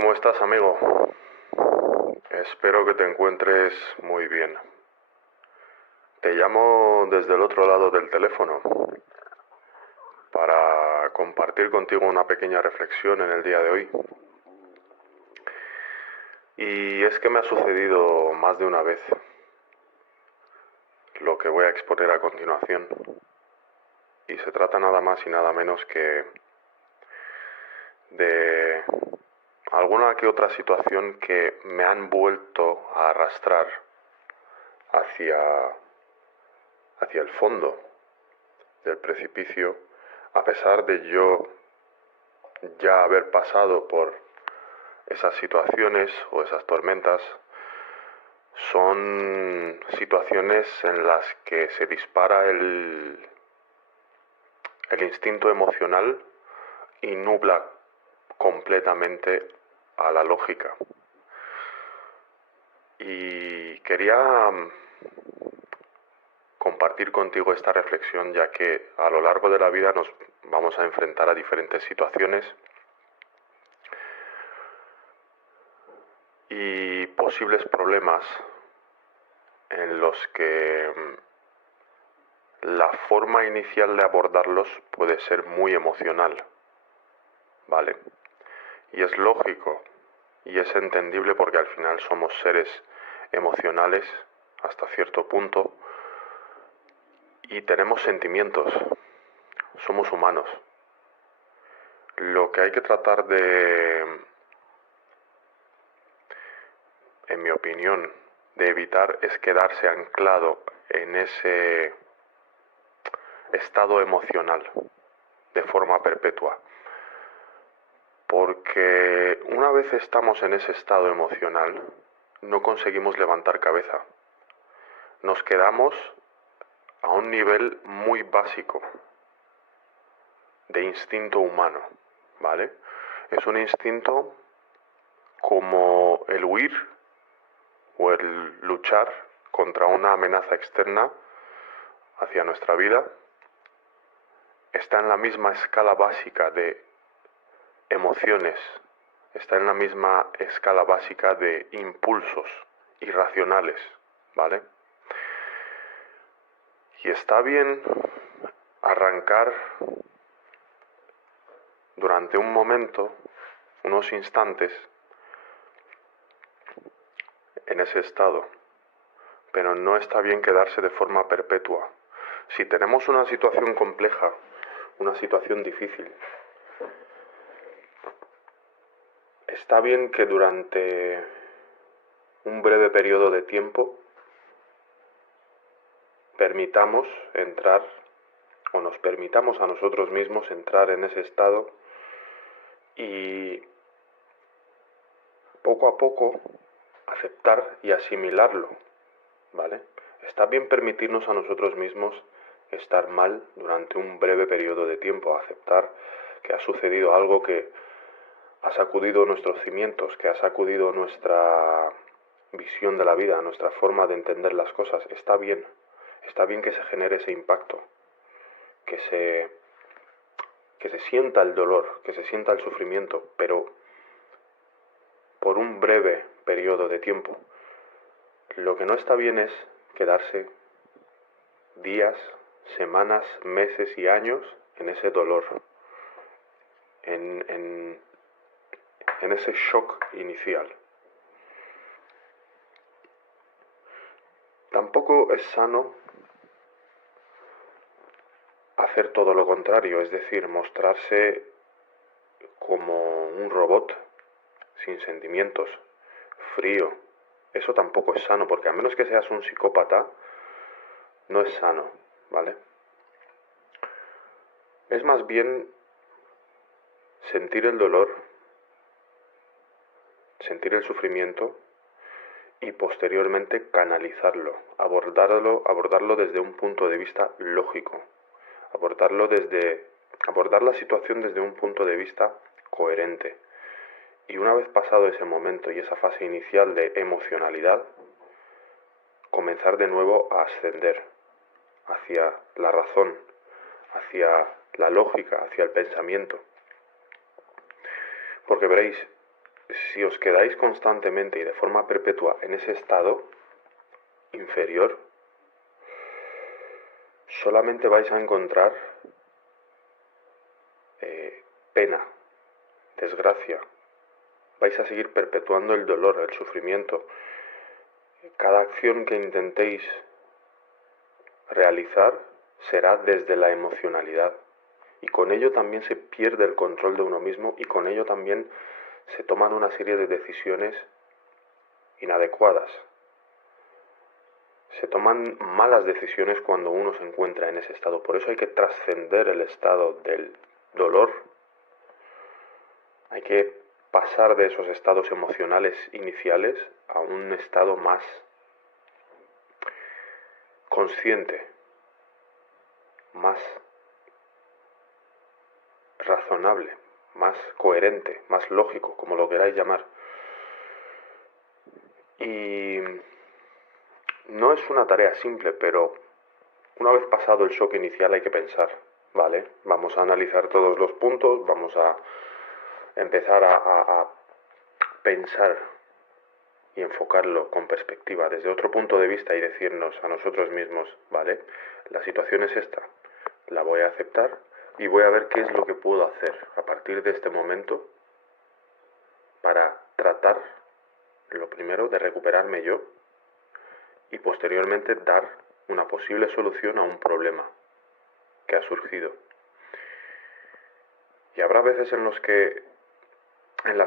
¿Cómo estás, amigo? Espero que te encuentres muy bien. Te llamo desde el otro lado del teléfono para compartir contigo una pequeña reflexión en el día de hoy. Y es que me ha sucedido más de una vez lo que voy a exponer a continuación. Y se trata nada más y nada menos que de alguna que otra situación que me han vuelto a arrastrar hacia, hacia el fondo del precipicio, a pesar de yo ya haber pasado por esas situaciones o esas tormentas. Son situaciones en las que se dispara el instinto emocional y nubla completamente a la lógica. Y quería compartir contigo esta reflexión, ya que a lo largo de la vida nos vamos a enfrentar a diferentes situaciones y posibles problemas en los que la forma inicial de abordarlos puede ser muy emocional, ¿vale? Y es lógico y es entendible porque al final somos seres emocionales hasta cierto punto y tenemos sentimientos, somos humanos. Lo que hay que tratar en mi opinión, de evitar es quedarse anclado en ese estado emocional de forma perpetua. Porque una vez estamos en ese estado emocional, no conseguimos levantar cabeza. Nos quedamos a un nivel muy básico de instinto humano, ¿vale? Es un instinto como el huir o el luchar contra una amenaza externa hacia nuestra vida. Está en la misma escala básica de emociones, está en la misma escala básica de impulsos irracionales, ¿vale? Y está bien arrancar durante un momento, unos instantes, en ese estado, pero no está bien quedarse de forma perpetua. Si tenemos una situación compleja, una situación difícil, está bien que durante un breve periodo de tiempo permitamos entrar o nos permitamos a nosotros mismos entrar en ese estado y poco a poco aceptar y asimilarlo, ¿vale? Está bien permitirnos a nosotros mismos estar mal durante un breve periodo de tiempo, aceptar que ha sucedido algo que ha sacudido nuestros cimientos, que ha sacudido nuestra visión de la vida, nuestra forma de entender las cosas. Está bien que se genere ese impacto, que se sienta el dolor, que se sienta el sufrimiento, pero por un breve periodo de tiempo. Lo que no está bien es quedarse días, semanas, meses y años en ese dolor, en ese shock inicial. Tampoco es sano hacer todo lo contrario, es decir, mostrarse como un robot, sin sentimientos, frío. Eso tampoco es sano, porque a menos que seas un psicópata, no es sano, ¿vale? Es más bien sentir el dolor, sentir el sufrimiento y posteriormente canalizarlo, abordarlo desde un punto de vista lógico, abordar la situación desde un punto de vista coherente. Y una vez pasado ese momento y esa fase inicial de emocionalidad, comenzar de nuevo a ascender hacia la razón, hacia la lógica, hacia el pensamiento. Porque veréis, si os quedáis constantemente y de forma perpetua en ese estado inferior, solamente vais a encontrar pena, desgracia. Vais a seguir perpetuando el dolor, el sufrimiento. Cada acción que intentéis realizar será desde la emocionalidad. Y con ello también se pierde el control de uno mismo y con ello también se toman una serie de decisiones inadecuadas. Se toman malas decisiones cuando uno se encuentra en ese estado. Por eso hay que trascender el estado del dolor. Hay que pasar de esos estados emocionales iniciales a un estado más consciente, más razonable, más coherente, más lógico, como lo queráis llamar. Y no es una tarea simple, pero una vez pasado el shock inicial hay que pensar, ¿vale? Vamos a analizar todos los puntos, vamos a empezar a pensar y enfocarlo con perspectiva desde otro punto de vista y decirnos a nosotros mismos, ¿vale? La situación es esta, la voy a aceptar y voy a ver qué es lo que puedo hacer a partir de este momento para tratar, lo primero, de recuperarme yo y posteriormente dar una posible solución a un problema que ha surgido. Y habrá veces en las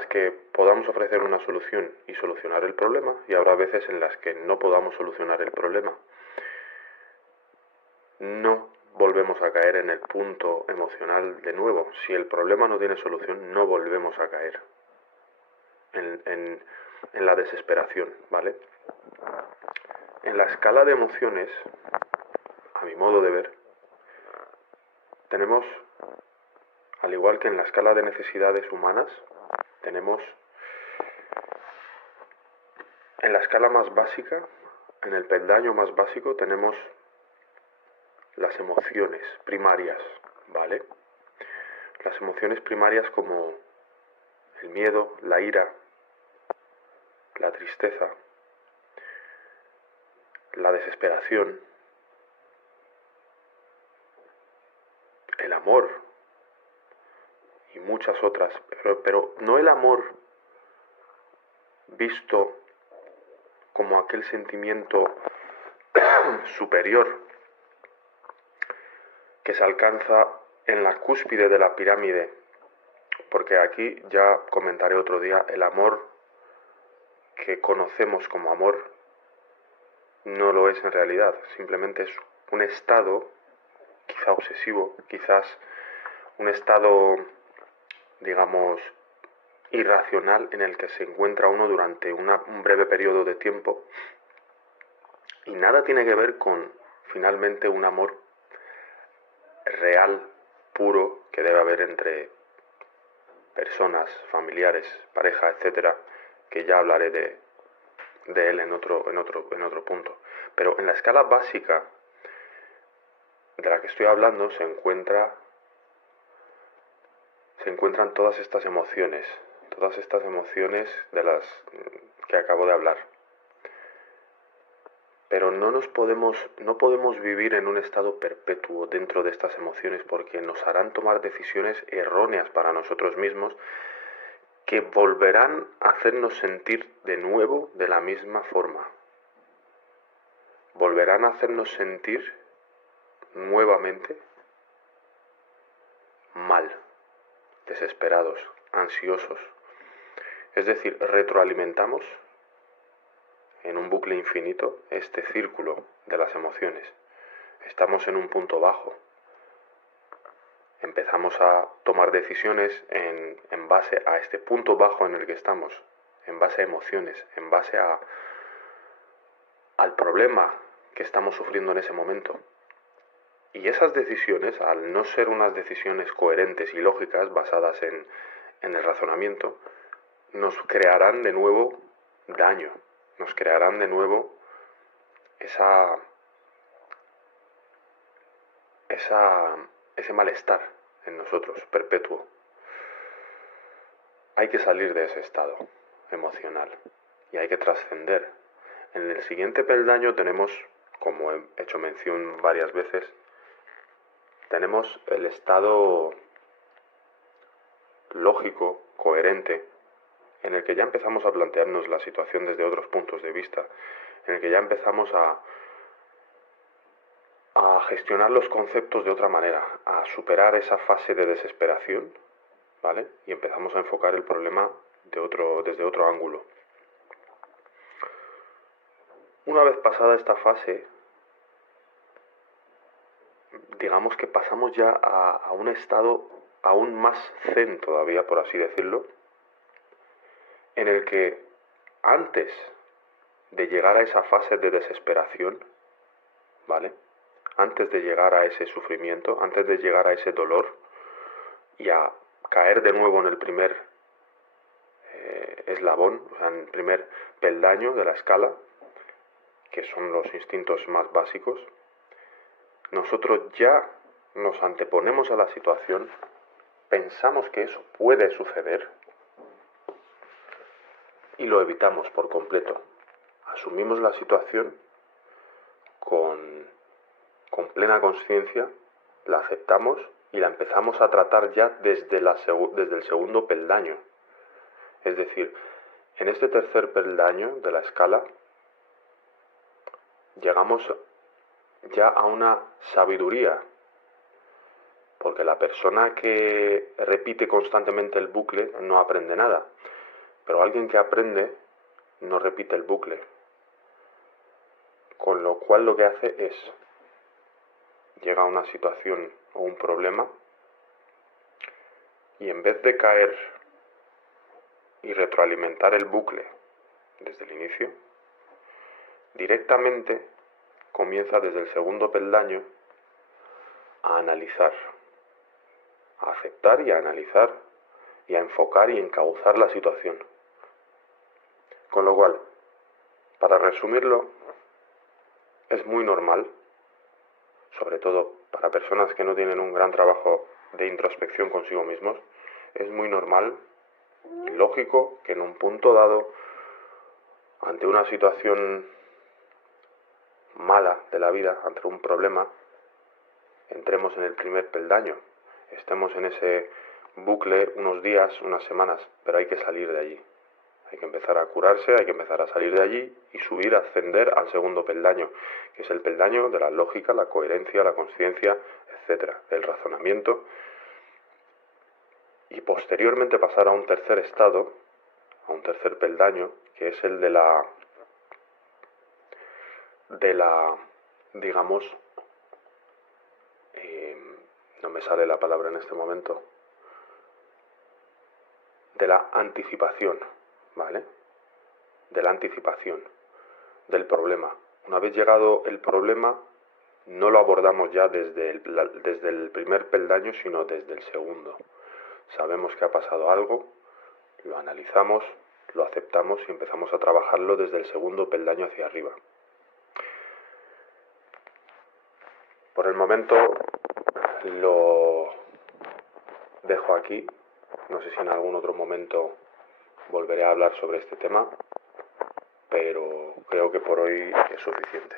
que podamos ofrecer una solución y solucionar el problema, y habrá veces en las que no podamos solucionar el problema. No volvemos a caer en el punto emocional de nuevo. Si el problema no tiene solución, no volvemos a caer en la desesperación, ¿vale? En la escala de emociones, a mi modo de ver, tenemos, al igual que en la escala de necesidades humanas, tenemos en la escala más básica, en el peldaño más básico, tenemos las emociones primarias, ¿vale? Las emociones primarias como el miedo, la ira, la tristeza, la desesperación, el amor y muchas otras, pero no el amor visto como aquel sentimiento superior que se alcanza en la cúspide de la pirámide, porque aquí ya comentaré otro día, el amor que conocemos como amor no lo es en realidad, simplemente es un estado, quizá obsesivo, quizás un estado, digamos, irracional en el que se encuentra uno durante un breve periodo de tiempo y nada tiene que ver con finalmente un amor real, puro, que debe haber entre personas, familiares, pareja, etcétera, que ya hablaré de él en otro punto. Pero en la escala básica de la que estoy hablando se encuentran todas estas emociones de las que acabo de hablar. Pero no podemos vivir en un estado perpetuo dentro de estas emociones porque nos harán tomar decisiones erróneas para nosotros mismos que volverán a hacernos sentir de nuevo de la misma forma. Volverán a hacernos sentir nuevamente mal, desesperados, ansiosos. Es decir, retroalimentamos en un bucle infinito este círculo de las emociones. Estamos en un punto bajo. Empezamos a tomar decisiones en base a este punto bajo en el que estamos, en base a emociones, en base al problema que estamos sufriendo en ese momento. Y esas decisiones, al no ser unas decisiones coherentes y lógicas basadas en el razonamiento, nos crearán de nuevo daño, nos crearán de nuevo ese malestar en nosotros, perpetuo. hay que salir de ese estado emocional y hay que trascender. En el siguiente peldaño tenemos, como he hecho mención varias veces, tenemos el estado lógico, coherente, en el que ya empezamos a plantearnos la situación desde otros puntos de vista, en el que ya empezamos a gestionar los conceptos de otra manera, a superar esa fase de desesperación, ¿vale? Y empezamos a enfocar el problema desde otro ángulo. Una vez pasada esta fase, digamos que pasamos ya a un estado aún más zen todavía, por así decirlo, en el que antes de llegar a esa fase de desesperación, ¿vale? Antes de llegar a ese sufrimiento, antes de llegar a ese dolor y a caer de nuevo en el primer eslabón, o sea, en el primer peldaño de la escala, que son los instintos más básicos, nosotros ya nos anteponemos a la situación, pensamos que eso puede suceder y lo evitamos por completo. Asumimos la situación con plena conciencia, la aceptamos y la empezamos a tratar ya desde el segundo peldaño. Es decir, en este tercer peldaño de la escala llegamos ya a una sabiduría, porque la persona que repite constantemente el bucle no aprende nada, pero alguien que aprende no repite el bucle, con lo cual lo que hace es llega a una situación o un problema y en vez de caer y retroalimentar el bucle desde el inicio, directamente comienza desde el segundo peldaño a analizar, a aceptar y a analizar y a enfocar y encauzar la situación. Con lo cual, para resumirlo, es muy normal, sobre todo para personas que no tienen un gran trabajo de introspección consigo mismos, es muy normal y lógico que en un punto dado, ante una situación mala de la vida, ante un problema, entremos en el primer peldaño, estemos en ese bucle unos días, unas semanas, pero hay que salir de allí. Hay que empezar a curarse, hay que empezar a salir de allí y subir, ascender al segundo peldaño, que es el peldaño de la lógica, la coherencia, la conciencia, etcétera, el razonamiento. Y posteriormente pasar a un tercer estado, a un tercer peldaño, que es el de la, digamos, no me sale la palabra en este momento, de la anticipación, ¿vale? De la anticipación del problema. Una vez llegado el problema, no lo abordamos ya desde el primer peldaño, sino desde el segundo. Sabemos que ha pasado algo, lo analizamos, lo aceptamos y empezamos a trabajarlo desde el segundo peldaño hacia arriba. Por el momento lo dejo aquí. No sé si en algún otro momento volveré a hablar sobre este tema, pero creo que por hoy es suficiente.